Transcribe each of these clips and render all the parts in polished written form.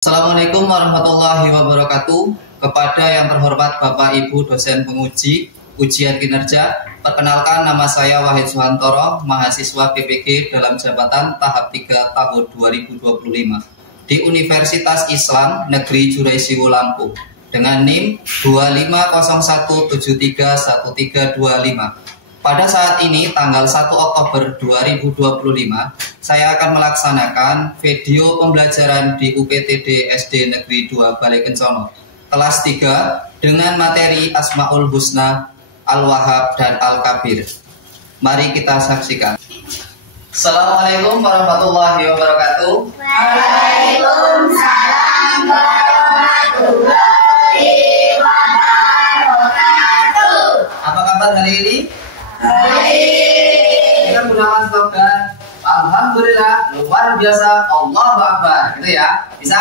Assalamualaikum warahmatullahi wabarakatuh. Kepada yang terhormat Bapak Ibu dosen penguji ujian kinerja, perkenalkan nama saya Wahid Suhantoro, mahasiswa PPG dalam jabatan tahap 3 tahun 2025 di Universitas Islam Negeri Juraisiwo Lampung dengan NIM 2501731325. Pada saat ini, tanggal 1 Oktober 2025, saya akan melaksanakan video pembelajaran di UPTD SD Negeri 2 Balai Kencono, kelas 3 dengan materi Asmaul Husna, Al-Wahhab, dan Al-Kabir. Mari kita saksikan. Assalamualaikum warahmatullahi wabarakatuh. Waalaikumsalam warahmatullahi wabarakatuh. Apa kabar hari ini? Baik. Kita gunakan slogan Alhamdulillah, luar biasa, Allahu Akbar, gitu ya? Bisa?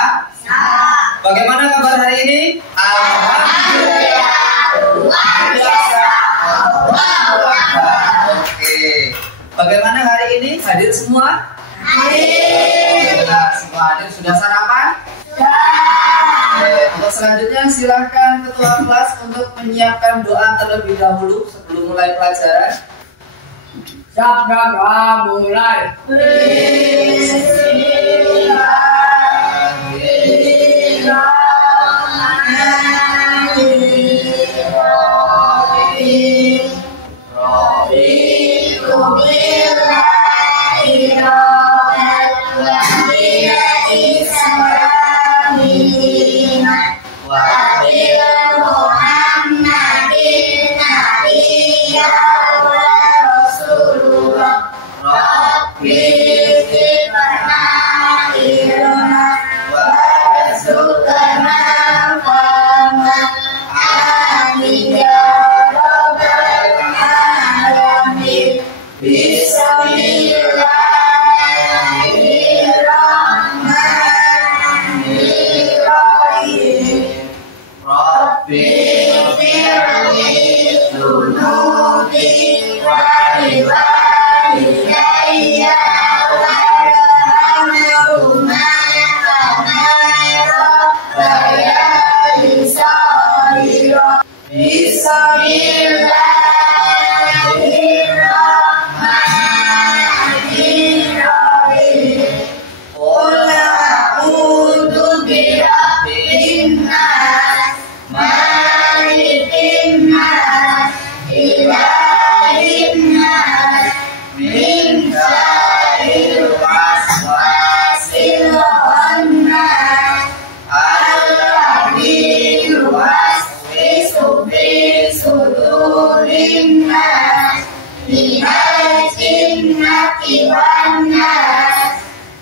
Bagaimana kabar hari ini? Alhamdulillah, luar biasa, Allahu Akbar. Oke. Bagaimana hari ini? Hadir semua? Hadir. Semua hadir. Sudah sarapan? Sudah. Untuk selanjutnya silahkan ketua kelas untuk menyiapkan doa terlebih dahulu sebelum mulai pelajaran. Siap, mulai.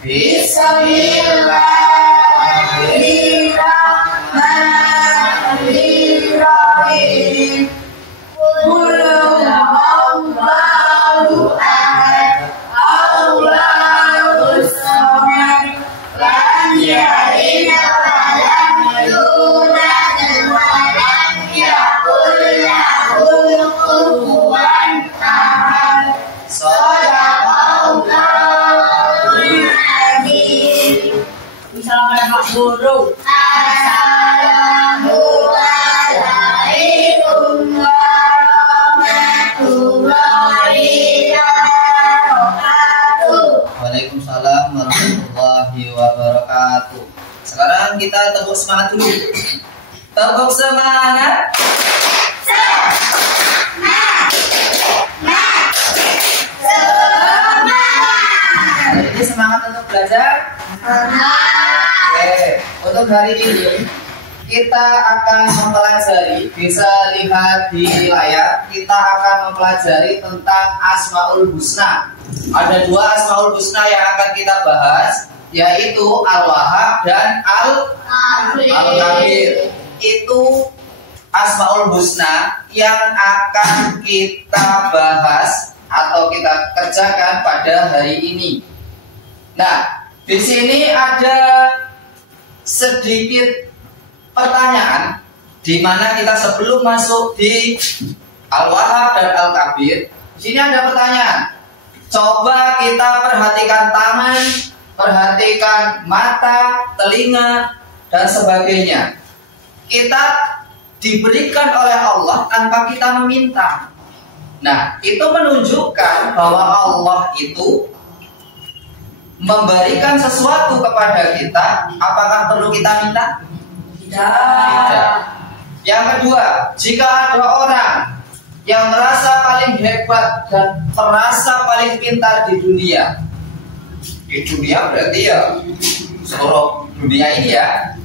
Bismillahirrahmanirrahim. Qul huwallahu ahad, Allahus samad, lam yalid wa lam yulad wa lam yakul lahu kufuwan ahad. Shadaqallahul azim. Misalkan Pak Guru. Assalamualaikum warahmatullahi wabarakatuh. Waalaikumsalam warahmatullahi wabarakatuh. Sekarang kita tepuk semangat dulu. Tepuk semangat. Ini semangat untuk belajar. Oke, untuk hari ini kita akan mempelajari, bisa lihat di layar, kita akan mempelajari tentang Asmaul Husna. Ada dua Asmaul Husna yang akan kita bahas, yaitu Al-Wahhab dan Al-Kabir. Itu Asmaul Husna yang akan kita bahas atau kita kerjakan pada hari ini. Nah, di sini ada sedikit pertanyaan di mana kita sebelum masuk di Al-Wahhab dan Al-Kabir. Di sini ada pertanyaan. Coba kita perhatikan tangan, perhatikan mata, telinga, dan sebagainya. Kita diberikan oleh Allah tanpa kita meminta. Nah, itu menunjukkan bahwa Allah itu memberikan sesuatu kepada kita. Apakah perlu kita minta? Tidak. Yang kedua, jika ada orang yang merasa paling hebat dan merasa paling pintar di dunia berarti ya seluruh dunia ini ya,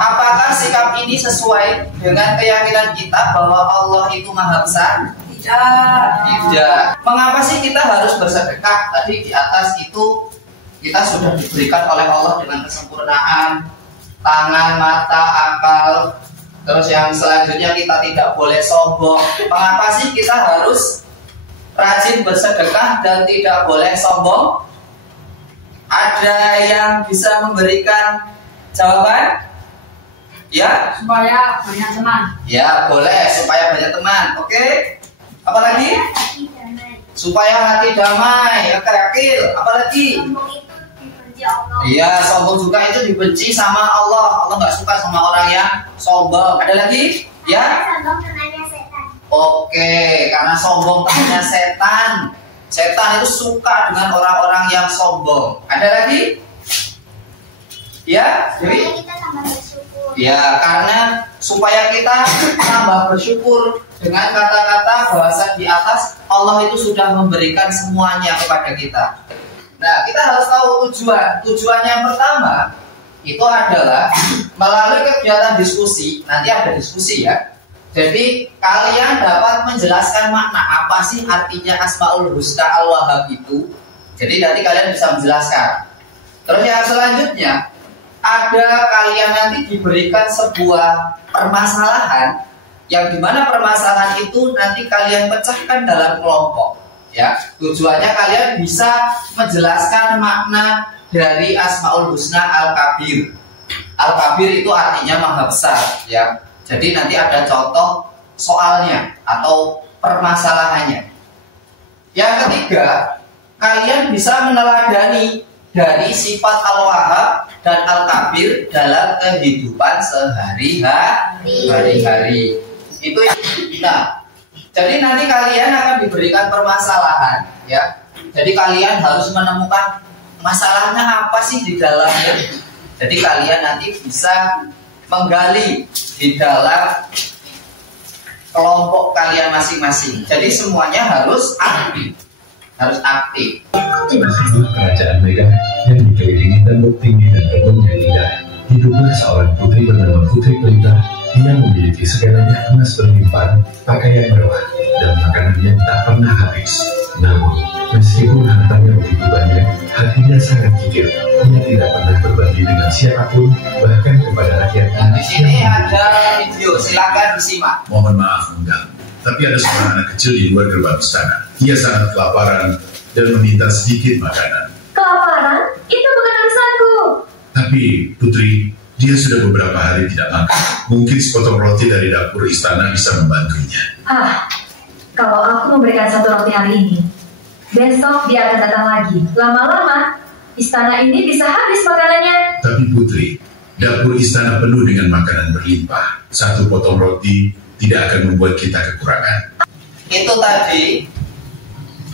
apakah sikap ini sesuai dengan keyakinan kita bahwa Allah itu maha besar? Tidak. Mengapa sih kita harus bersedekah? Tadi di atas itu kita sudah diberikan oleh Allah dengan kesempurnaan tangan, mata, akal. Terus yang selanjutnya kita tidak boleh sombong. Mengapa sih kita harus rajin bersedekah dan tidak boleh sombong? Ada yang bisa memberikan jawaban? Ya? Supaya banyak teman. Ya, boleh. Supaya banyak teman. Oke? Apalagi? Supaya hati damai. Oke, Akil. Apalagi? Sombong itu dibenci Allah. Iya, sombong juga itu dibenci sama Allah. Allah nggak suka sama orang yang sombong. Ada lagi? Ya? Sombong temannya setan. Oke, karena sombong temannya setan. Setan itu suka dengan orang-orang yang sombong. Ada lagi? Ya, Dewi? Supaya kita tambah bersyukur. Ya, karena supaya kita tambah bersyukur dengan kata-kata bahasa di atas, Allah itu sudah memberikan semuanya kepada kita. Nah, kita harus tahu tujuan. Tujuan yang pertama itu adalah melalui kegiatan diskusi. Nanti ada diskusi ya. Jadi kalian dapat menjelaskan makna apa sih artinya Asmaul Husna Al-Wahhab itu. Jadi nanti kalian bisa menjelaskan. Terus yang selanjutnya, ada kalian nanti diberikan sebuah permasalahan yang dimana permasalahan itu nanti kalian pecahkan dalam kelompok. Ya, tujuannya kalian bisa menjelaskan makna dari Asmaul Husna Al-Kabir. Al-Kabir itu artinya maha besar, ya. Jadi nanti ada contoh soalnya atau permasalahannya. Yang ketiga, kalian bisa meneladani dari sifat Al-Wahhab dan Al-Kabir dalam kehidupan sehari-hari. Itu yang kita. Jadi nanti kalian akan diberikan permasalahan, ya. Jadi kalian harus menemukan masalahnya apa sih di dalamnya. Jadi kalian nanti bisa menggali di dalam kelompok kalian masing-masing. Jadi semuanya harus aktif. Hidup kerajaan Megah yang dikelilingi tembok tinggi dan kebun yang indah. Hiduplah seorang putri bernama Putri Pelita. Dia memiliki segalanya emas berlimpah, pakaian mewah, dan makanan yang tak pernah habis. Namun, meskipun hartanya begitu banyak, hatinya sangat kikir. Dia tidak pernah berbagi dengan siapapun, bahkan kepada rakyat. Nah, di sini ada video, silakan disimak. Mohon maaf mengganggu, tapi ada seorang anak kecil di luar gerbang istana. Ia sangat kelaparan dan meminta sedikit makanan. Kelaparan? Itu bukan urusanku. Tapi, Putri, dia sudah beberapa hari tidak makan. Mungkin sepotong roti dari dapur istana bisa membantunya. Kalau aku memberikan satu roti hari ini, besok dia akan datang lagi. Lama-lama, istana ini bisa habis makanannya. Tapi Putri, dapur istana penuh dengan makanan berlimpah. Satu potong roti tidak akan membuat kita kekurangan. Itu tadi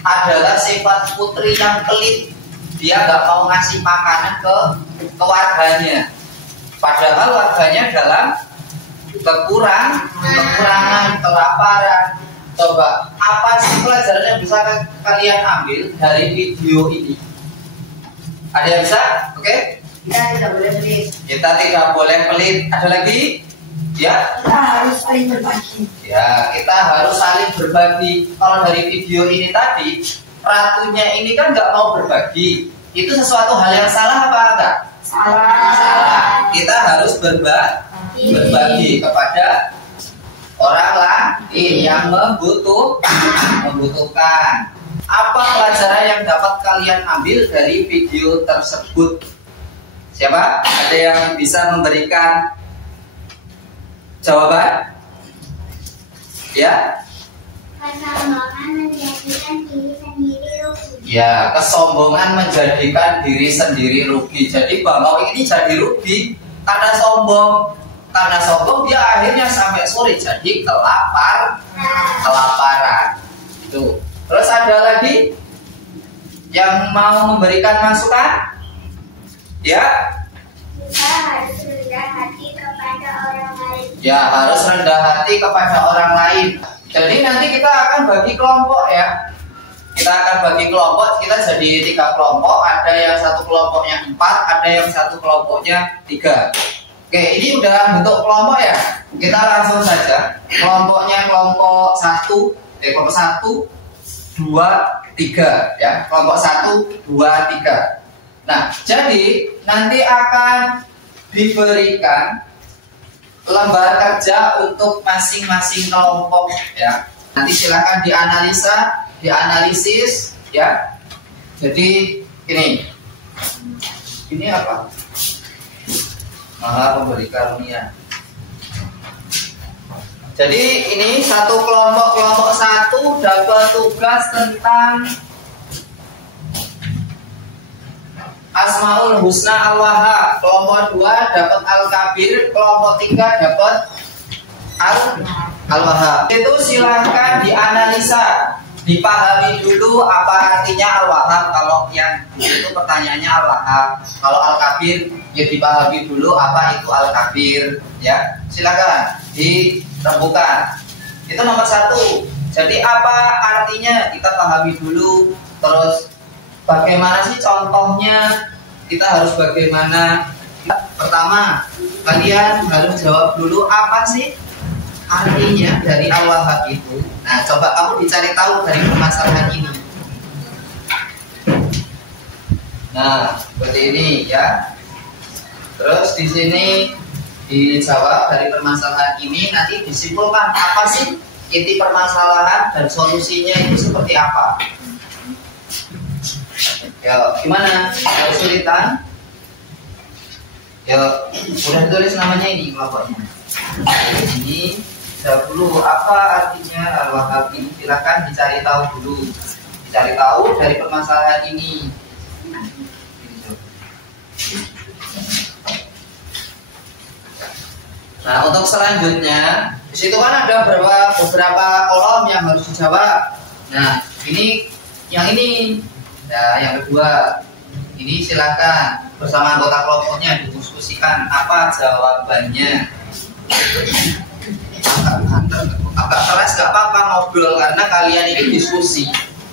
adalah sifat putri yang pelit. Dia nggak mau ngasih makanan ke warganya. Padahal warganya dalam kekurangan, kelaparan. Coba, apa sih pelajaran yang bisa kalian ambil dari video ini? Ada yang bisa? Oke? Kita tidak boleh pelit. Kita tidak boleh pelit. Ada lagi? Ya? Kita harus saling berbagi. Ya, kita harus saling berbagi. Kalau dari video ini tadi, ratunya ini kan nggak mau berbagi. Itu sesuatu hal yang salah apa enggak? Salah. Kita harus berbagi kepada orang lain yang membutuhkan. Apa pelajaran yang dapat kalian ambil dari video tersebut? Siapa? Ada yang bisa memberikan jawaban? Ya? Kesombongan menjadikan diri sendiri rugi. Ya, kesombongan menjadikan diri sendiri rugi. Jadi bangau ini jadi rugi Karena sombong dia akhirnya sampai sore jadi kelaparan. Itu. Terus ada lagi yang mau memberikan masukan? Ya. Kita harus rendah hati kepada orang lain. Ya, harus rendah hati kepada orang lain. Jadi nanti kita akan bagi kelompok ya. Kita akan bagi kelompok, kita jadi 3 kelompok. Ada yang satu kelompoknya 4, ada yang satu kelompoknya 3. Oke, ini udah bentuk kelompok ya. Kita langsung saja. Kelompoknya kelompok 1, kelompok 1, 2, 3 ya. Kelompok 1, 2, 3. Nah, jadi nanti akan diberikan lembar kerja untuk masing-masing kelompok ya. Nanti silakan dianalisis ya. Jadi ini apa? Maha pemberi karunia. Jadi ini satu kelompok 1 dapat tugas tentang Asmaul Husna Al-Wahhab. Kelompok 2 dapat Al-Kabir, kelompok 3 dapat Al-Wahhab. Itu silahkan dianalisa, dipahami dulu apa artinya Al-Wahhab. Kalau yang itu pertanyaannya Al-Wahhab. Kalau Al-Kabir ya dipahami dulu apa itu Al-Kabir ya. Silakan dirembukan. Itu nomor 1. Jadi apa artinya kita pahami dulu. Terus bagaimana sih contohnya? Kita harus bagaimana? Pertama, kalian harus jawab dulu apa sih artinya dari Al-Wahhab itu. Nah, coba kamu dicari tahu dari permasalahan ini. Nah, seperti ini ya. Terus di sini dijawab dari permasalahan ini, nanti disimpulkan apa sih inti permasalahan dan solusinya itu seperti apa. Ya, gimana? Kesulitan? Ya, udah tulis namanya ini kelompoknya. Ini dahulu apa artinya Al-Wahhab ini? Silakan dicari tahu dulu. Dicari tahu dari permasalahan ini. Nah, untuk selanjutnya, di situ kan ada beberapa kolom yang harus dijawab. Nah, ini yang ini. Nah, yang kedua, ini silakan bersama anggota kelompoknya didiskusikan apa jawabannya. Agak keras gak apa-apa ngobrol karena kalian ini diskusi.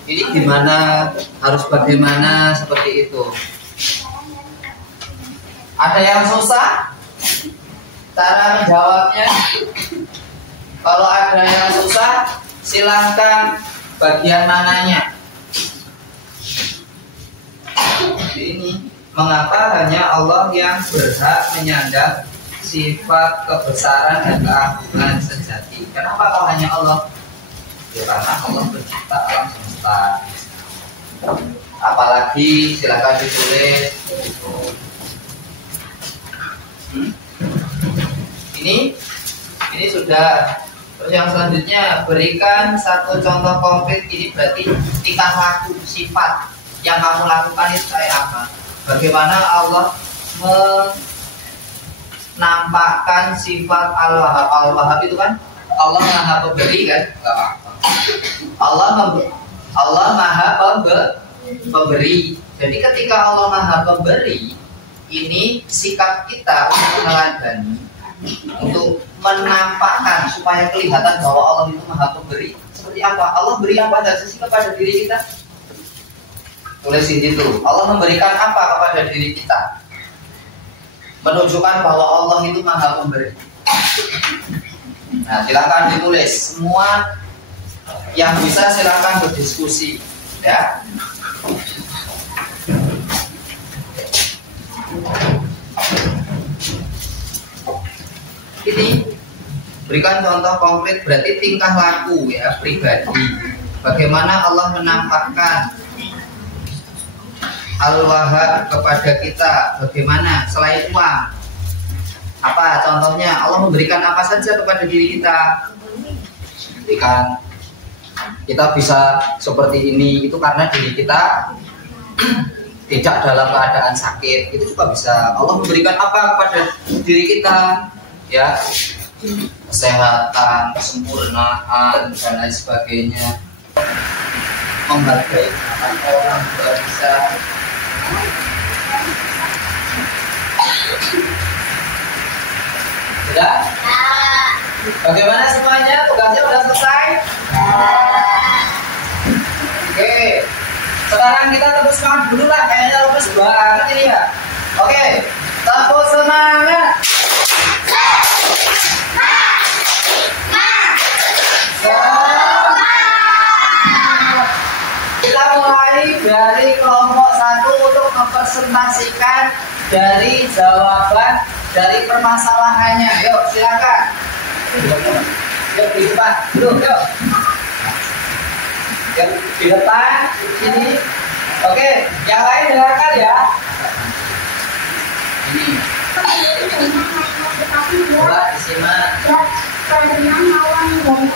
Ini gimana, harus bagaimana, seperti itu. Ada yang susah? Cara menjawabnya? Kalau ada yang susah, silahkan bagian mananya. Ini mengapa hanya Allah yang berhak menyandang sifat kebesaran dan keagungan sejati? Kenapa kalau hanya Allah? Ya karena Allah pencipta alam semesta. Apalagi silakan ditulis. Ini sudah. Terus yang selanjutnya, berikan satu contoh konkret. Ini berarti tingkah laku, sifat yang kamu lakukan itu kayak apa? Bagaimana Allah menampakkan sifat Al-Wahhab? Al-Wahhab itu kan Allah Maha Pemberi kan? Gak apa-apa. Allah Maha Pemberi. Jadi ketika Allah Maha Pemberi, ini sikap kita untuk meneladani, untuk menampakkan supaya kelihatan bahwa Allah itu Maha Pemberi. Seperti apa? Allah beri apa saja sih kepada diri kita? Tulis di situ. Allah memberikan apa kepada diri kita? Menunjukkan bahwa Allah itu Maha Pemberi. Nah, silakan ditulis. Semua yang bisa silakan berdiskusi, ya. Ini berikan contoh konkret, berarti tingkah laku ya pribadi. Bagaimana Allah menampakkan Al-Wahhab kepada kita? Bagaimana selain uang? Apa contohnya? Allah memberikan apa saja kepada diri kita? Berikan kita bisa seperti ini, itu karena diri kita tidak dalam keadaan sakit, itu juga bisa. Allah memberikan apa kepada diri kita, ya, kesehatan, kesempurnaan dan lain sebagainya. Menghargai orang juga bisa. Sudah? Bagaimana semuanya? Tugasnya sudah selesai? Oke. Sekarang kita tepuk semangat dulu lah. Kayaknya lemes banget ini ya. Oke. Tepuk semangat. Kita mulai dari kelompok 1 untuk mempresentasikan dari jawaban dari permasalahannya. Yuk, silakan. Yuk di depan. Yuk. Yuk di depan. Ini. Oke, yang lain dengarkan ya. Ini. Coba disimak. Karena malam dan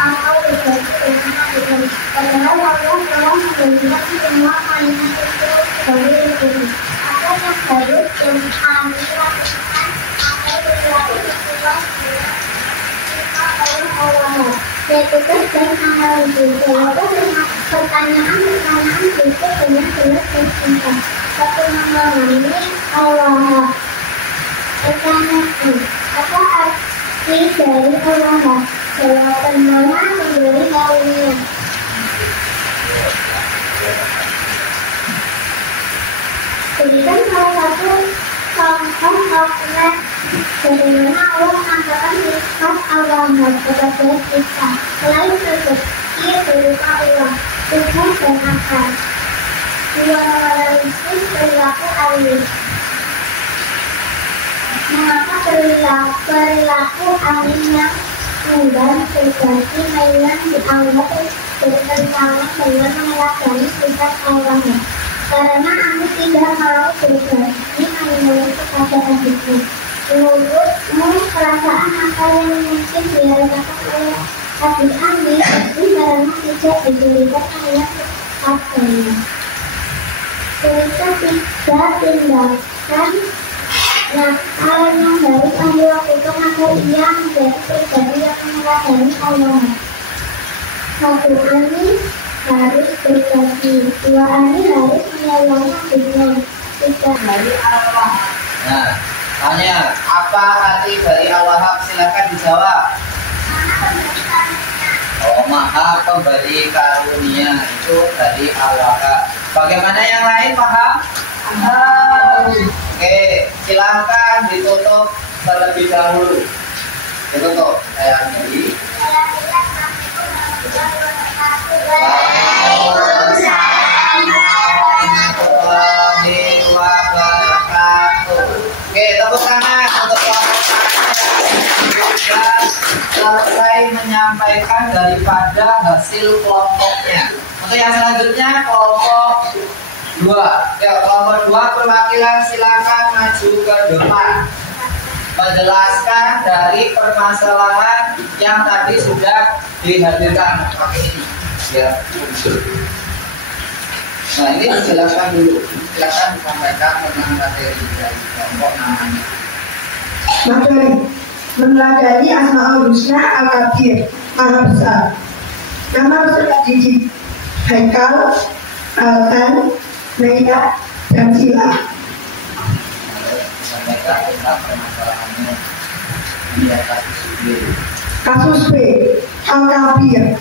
atau padahal Allah telah memberikan semua kalimat itu dari diri. Apa yang harus dan kami lakukan atau berlaku sesuai dengan Allah. Yaitu dan analisis. Jawaban pertanyaan itu dengan jelas dan singkat. Satu memahami Allah. Pertanyaan, apa arti dari Allah? Jawaban mana memberi karunia? Berikan salah satu contoh konkret bagaimana Allah menampakkan sifat Allah kepada kita. Selain tersebut, ia berupa uang, tugas dan akal. Dua menganalisis perilaku alif. Mengapa perilaku alif yang enggan terjadi mainan di Allah bertentangan dengan meladani sifat Allah? Karena Ami tidak mau berbagi mainan kepada adiknya. Menurutmu, perasaan apa yang mungkin dirasakan oleh adik Ami itu karena tidak diberikan ayat kepadanya. Kita tidak tinggalkan nakal yang harus Ami lakukan agar ia menjadi pribadi yang meladani Allah. Satu, Ami harus berbagi. Dua, Ami harus menyayangi adiknya. Tiga, dari Allah. Nah, tanya, apa arti dari Allah? Silakan dijawab. Oh, Maha Pemberi Karunia, itu dari Allah. Bagaimana yang lain, paham? Oke, silakan ditutup terlebih dahulu. Ditutup, saya beri. Oke, tepuk tangan untuk kelompok selesai menyampaikan daripada hasil kelompoknya. Untuk yang selanjutnya kelompok 2. Ya, kelompok 2 perwakilan silakan maju ke depan menjelaskan dari permasalahan yang tadi sudah dihadirkan pakai ini. Ya. Nah, ini dijelaskan dulu. Silakan disampaikan tentang materi dari kelompok namanya. Materi meneladani Asmaul Husna Al-Kabir, Maha Besar. Nama peserta didik Haikal, Altan, Maidah, dan Sila. Disampaikan tentang permasalahannya. Kasus B, Al-Kabir.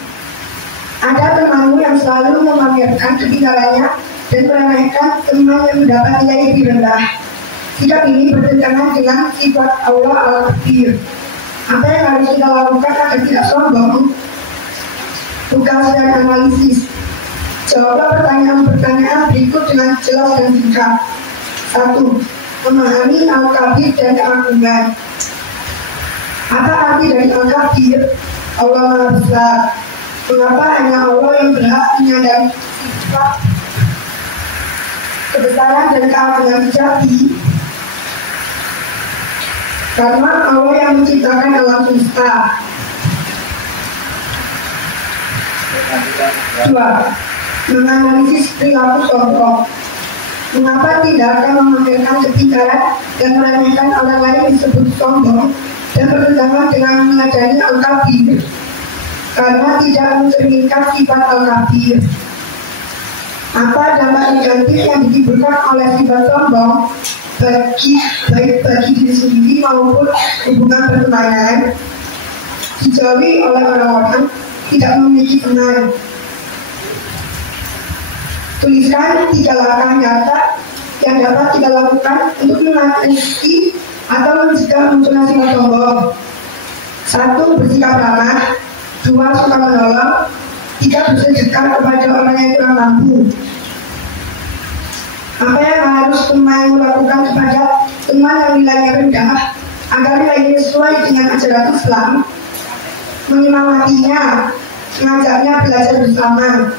Ada temanmu yang selalu memamerkan ketinggalannya dan meremehkan teman yang mendapat nilai lebih rendah. Sikap ini bertentangan dengan sifat Allah Al-Kabir. Apa yang harus kita lakukan agar tidak sombong? Tugas dan analisis. Jawablah pertanyaan-pertanyaan berikut dengan jelas dan singkat. 1. Memahami Al-Kabir dan keagungan. Apa arti dari Al-Kabir? Allah Maha Besar. Mengapa hanya Allah yang berhak menyadari sifat kebesaran dan keagungan sejati? Karena Allah yang menciptakan alam semesta. 2. Menganalisis perilaku contoh. Mengapa tidak akan memamerkan ketinggalan dan meremehkan orang lain disebut sombong dan bertentangan dengan mengadani al-kabir? Karena tidak mencerminkan sifat al-kabir. Apa dampak negatif yang ditimbulkan oleh sifat sombong baik bagi diri sendiri maupun hubungan pertemanan dijauhi oleh orang-orang tidak memiliki teman? Tuliskan 3 langkah nyata yang dapat kita lakukan untuk mengatasi atau mencegah munculnya sifat sombong. 1. Bersikap ramah. 2. Suka menolong. 3. Bersedekah kepada orang yang kurang mampu. Apa yang harus teman lakukan kepada teman yang nilainya rendah agar nilainya sesuai dengan ajaran Islam? Menyemangatinya, mengajaknya belajar bersama.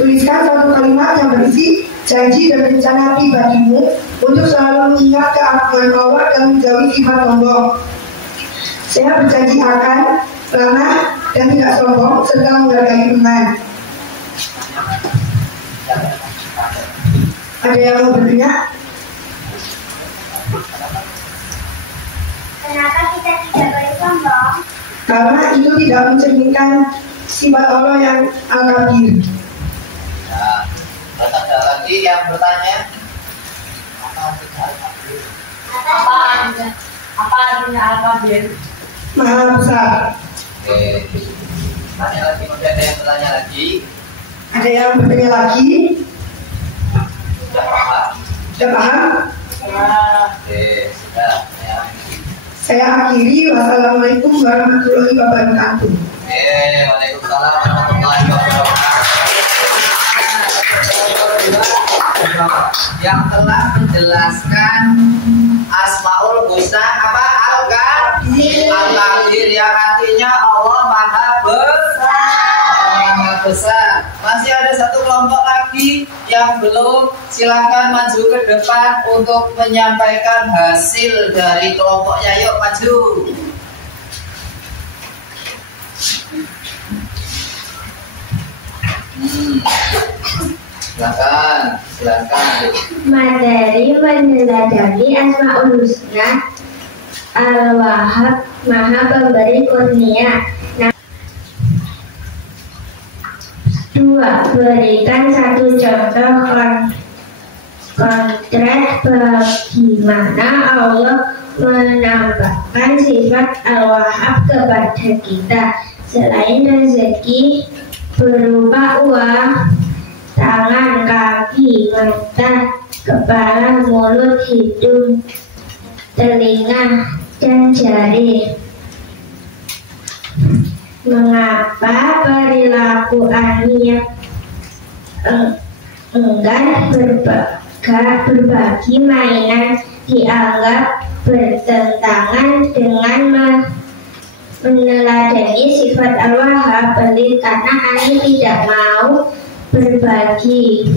Tuliskan 1 kalimat yang berisi janji dan rencana pribadimu untuk selalu mengingat keagungan Allah dan menjauhi sifat sombong. Saya berjanji akan ramah dan tidak sombong serta menghargai teman. Ada yang mau bertanya? Kenapa kita tidak boleh sombong? Karena itu tidak mencerminkan sifat Allah yang al-kabir. Nah, terus ada lagi yang bertanya? Apa artinya al-kabir? Maha besar. Oke. Tanya lagi, masih ada yang bertanya lagi? Ada yang bertanya lagi? Sudah paham? Sudah paham? Oke, sudah. Ya. Saya akhiri. Wassalamualaikum warahmatullahi wabarakatuh. Oke, waalaikumsalam warahmatullahi wabarakatuh. Yang telah menjelaskan Asmaul Husna apa? Al-Kabir yang artinya Allah Maha Besar. Masih ada satu kelompok lagi yang belum, silakan maju ke depan untuk menyampaikan hasil dari kelompoknya. Yuk maju. Silakan. Materi meneladani Asmaul Husna. Al-Wahhab Maha Pemberi Kurnia. 2. Berikan satu contoh kontras bagaimana Allah menambahkan sifat Al-Wahhab kepada kita. Selain rezeki berupa uang, tangan, kaki, mata, kepala, mulut, hidung, telinga, dan jari. Mengapa perilaku Ani yang enggan berbagi mainan dianggap bertentangan dengan meneladani sifat Al-Wahhab? Karena Ani tidak mau berbagi.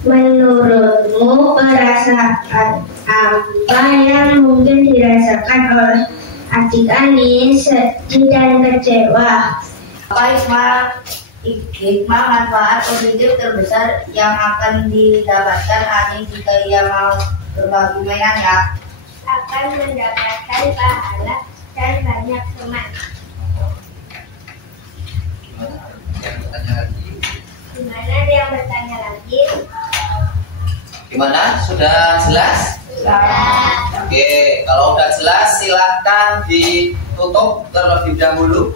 Menurutmu perasaan apa yang mungkin dirasakan oleh adik Ani? Sedih dan kecewa. Apa hikmah manfaat positif terbesar yang akan didapatkan Ani jika ia mau berbagi mainannya? Akan mendapatkan pahala dan banyak teman. Gimana ada yang bertanya lagi? Gimana? Sudah jelas? Sudah. Oke, kalau udah jelas silahkan ditutup terlebih dahulu.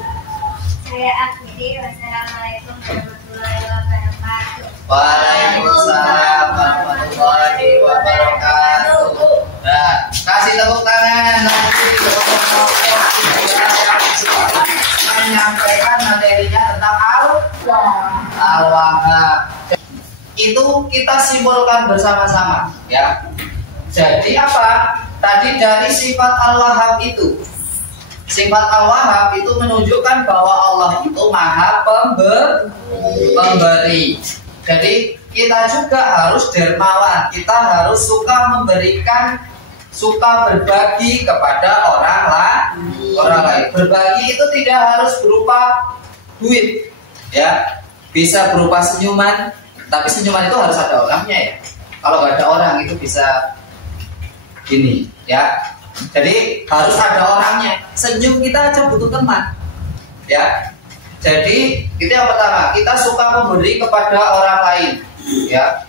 Saya akhiri. Wassalamualaikum warahmatullahi wabarakatuh. Waalaikumsalam warahmatullahi wabarakatuh. Nah, kasih tepuk tangan nanti menyampaikan materinya tentang Al-Wahhab. Itu kita simpulkan bersama-sama, ya. Jadi apa? Tadi dari sifat Al-Wahhab itu, sifat Al-Wahhab itu menunjukkan bahwa Allah itu Maha Pemberi. Jadi kita juga harus dermawan, kita harus suka memberikan, suka berbagi kepada orang lain. Berbagi itu tidak harus berupa duit, ya. Bisa berupa senyuman, tapi senyuman itu harus ada orangnya ya. Kalau nggak ada orang itu bisa gini, ya. Jadi harus ada orangnya. Senyum kita aja butuh teman, ya. Jadi itu yang pertama, kita suka memberi kepada orang lain, ya.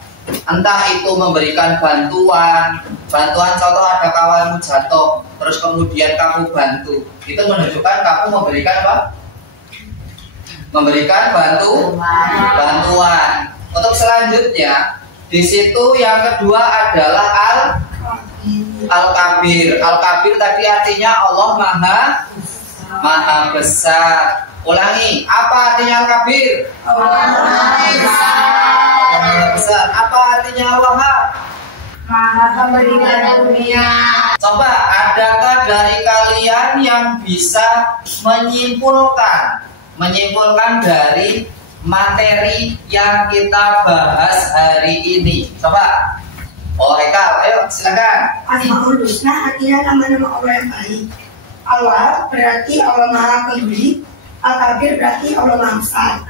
Entah itu memberikan bantuan contoh ada kawanmu jatuh, terus kemudian kamu bantu, itu menunjukkan kamu memberikan apa? Memberikan bantuan. Untuk selanjutnya, di situ yang kedua adalah Al-Kabir. Al-Kabir tadi artinya Allah Maha Besar. Ulangi, apa artinya Al-Kabir? Maha Besar. Apa artinya Al-Wahhab? Maha pemberi dunia. Coba, adakah dari kalian yang bisa menyimpulkan dari materi yang kita bahas hari ini? Coba. Oh, Eka, ayo silakan. Asmaul Husna artinya nama-nama Allah yang baik. Allah berarti Allah Maha Pemberi. Al-Kabir berarti Allah Maha Besar.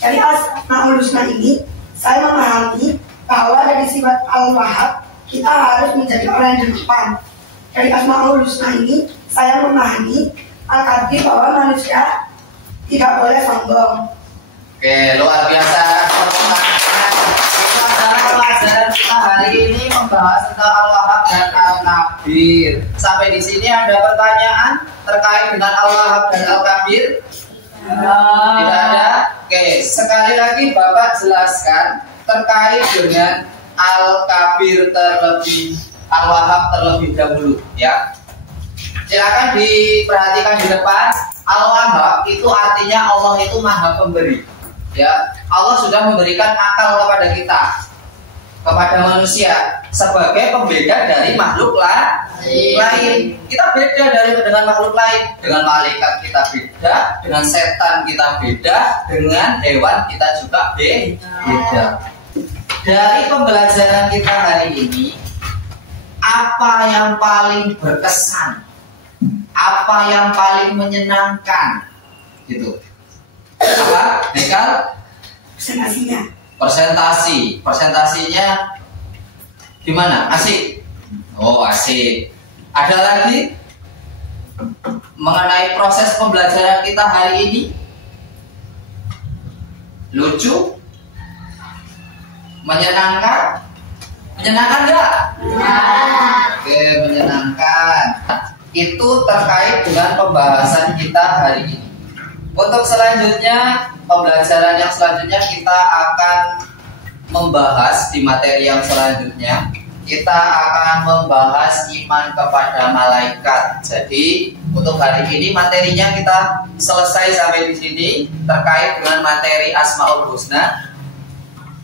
Dari Asmaul Husna ini, saya memahami bahwa dari sifat Al-Wahhab kita harus menjadi orang yang depan. Dari Asmaul Husna ini, saya memahami Al-Kabir bahwa manusia tidak boleh sombong. Oke, luar biasa. Pelajaran kita hari ini membahas tentang Al-Wahhab dan Al-Kabir. Sampai di sini ada pertanyaan terkait dengan Al-Wahhab dan Al-Kabir? Tidak ada. Oke, sekali lagi Bapak jelaskan terkait dengan Al-Kabir Al-Wahhab terlebih dahulu, ya. Silakan diperhatikan di depan. Al-Wahhab itu artinya Allah itu Maha Pemberi. Ya, Allah sudah memberikan akal kepada kita, kepada manusia sebagai pembeda dari makhluk lain. Kita beda dengan makhluk lain. Dengan malaikat kita beda, dengan setan kita beda, dengan hewan kita juga beda. Dari pembelajaran kita hari ini, apa yang paling berkesan? Apa yang paling menyenangkan? Gitu. Apa? Nekal? Presentasinya gimana? Asik? Oh, asik. Ada lagi mengenai proses pembelajaran kita hari ini? Lucu? Menyenangkan? Menyenangkan nggak? Oke, menyenangkan. Itu terkait dengan pembahasan kita hari ini. Untuk selanjutnya, pembelajaran yang selanjutnya kita akan membahas di materi yang selanjutnya. Kita akan membahas iman kepada malaikat. Jadi, untuk hari ini materinya kita selesai sampai di sini terkait dengan materi Asmaul Husna.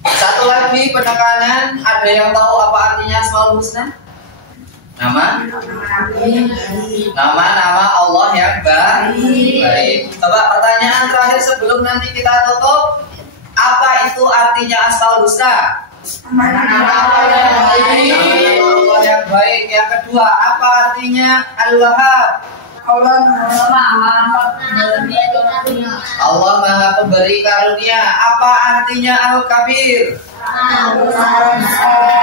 Satu lagi penekanan, ada yang tahu apa artinya Asmaul Husna? Nama-nama Allah yang baik. Coba pertanyaan terakhir sebelum nanti kita tutup, apa itu artinya Asmaul Husna? Nama Allah yang baik. Yang kedua, apa artinya Al-Wahhab? Allah Maha Pemberi Karunia. Apa artinya Al-Kabir?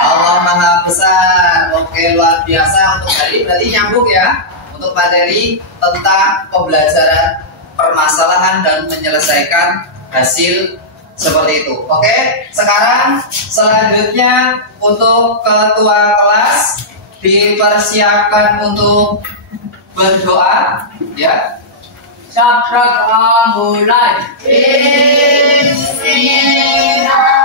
Allah Maha Besar. Oke, luar biasa. Untuk hari berarti nyambung ya, untuk materi tentang pembelajaran permasalahan dan menyelesaikan hasil seperti itu. Oke, sekarang selanjutnya untuk ketua kelas dipersiapkan untuk berdoa, ya. Mulai. Bismillah.